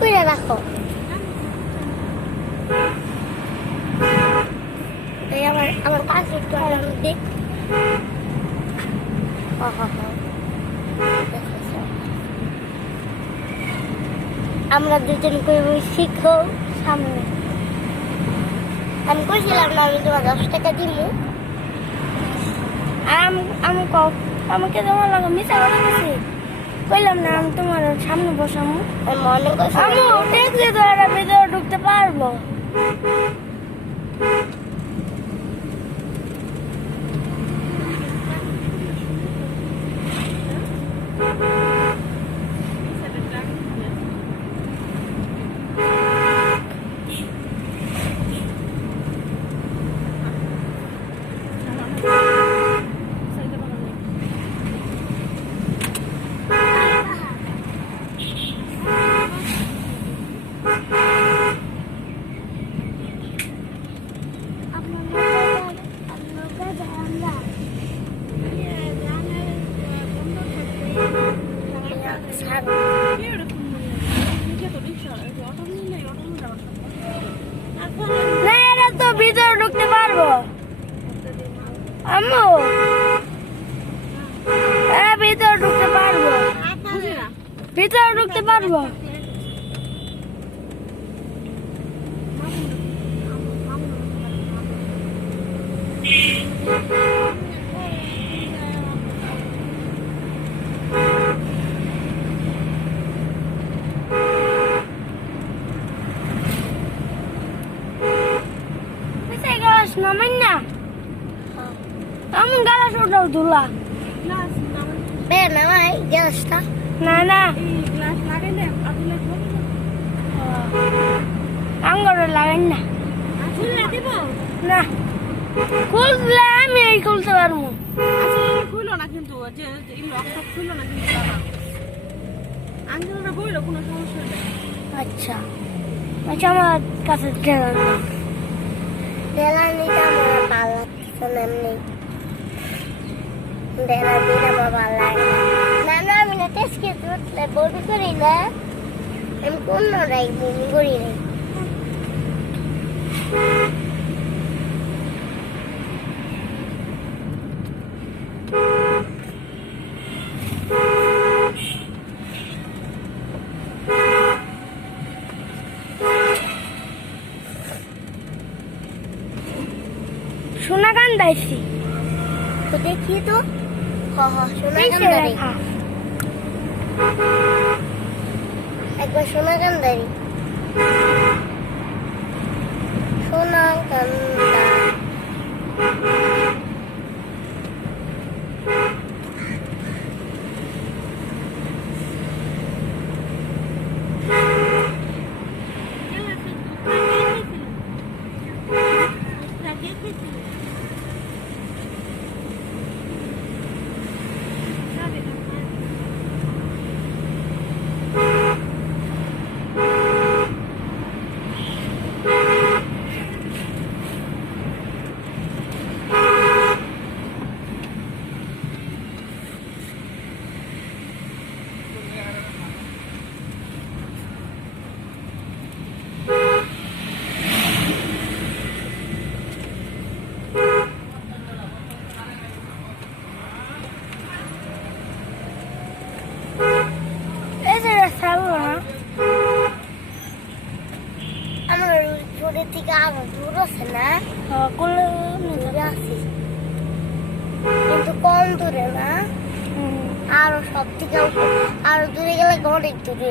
করে রাখো। আমার পাশে একটু দেখ। আমরা দুজন করবো শিখো সামনে। আমি কইছিলাম না আমি তোমার 10 টাকা দিব। আমাকে তোমার লাগে মিশা কথা বলছি, কইলাম না আমি তোমার সামনে বসামু। মনে করছি আমি দেখলে তো আর ভিতরে ঢুকতে পারবো। ভিতরে ঢুকতে পারবো আম্মু? ভিতরে ঢুকতে পারবো, ভিতরে ঢুকতে পারবো। নামেন না এমন গালাস ওটাও ধুলা নামাই গ্যাসটা। না না আঙ্গরে লাগাই না, না খুললে আমি এই খুলতে পারবো। খুলো না কিন্তু খুলো না কিন্তু আঙ্গুলটা বইলো কোনো সমস্যা নেই। আচ্ছা আচ্ছা আমার কাছে বেলানিটা আমার ভালো লাগছে না, এমনি বেলানিটা আমার ভালো লাগে না। না আমি না টেস্ট করতে বমি করি না, আমি কোনোটাই বমি করি না। সোনা কান্দাইছি তো দেখি তো। সোনা কান্দারি একবার সোনা কান্দারি সোনা কান্দা থেকে আরো দূর আছে না, কিন্তু কম দূরে না, আরো সব থেকে আরো দূরে গেলে অনেক দূরে।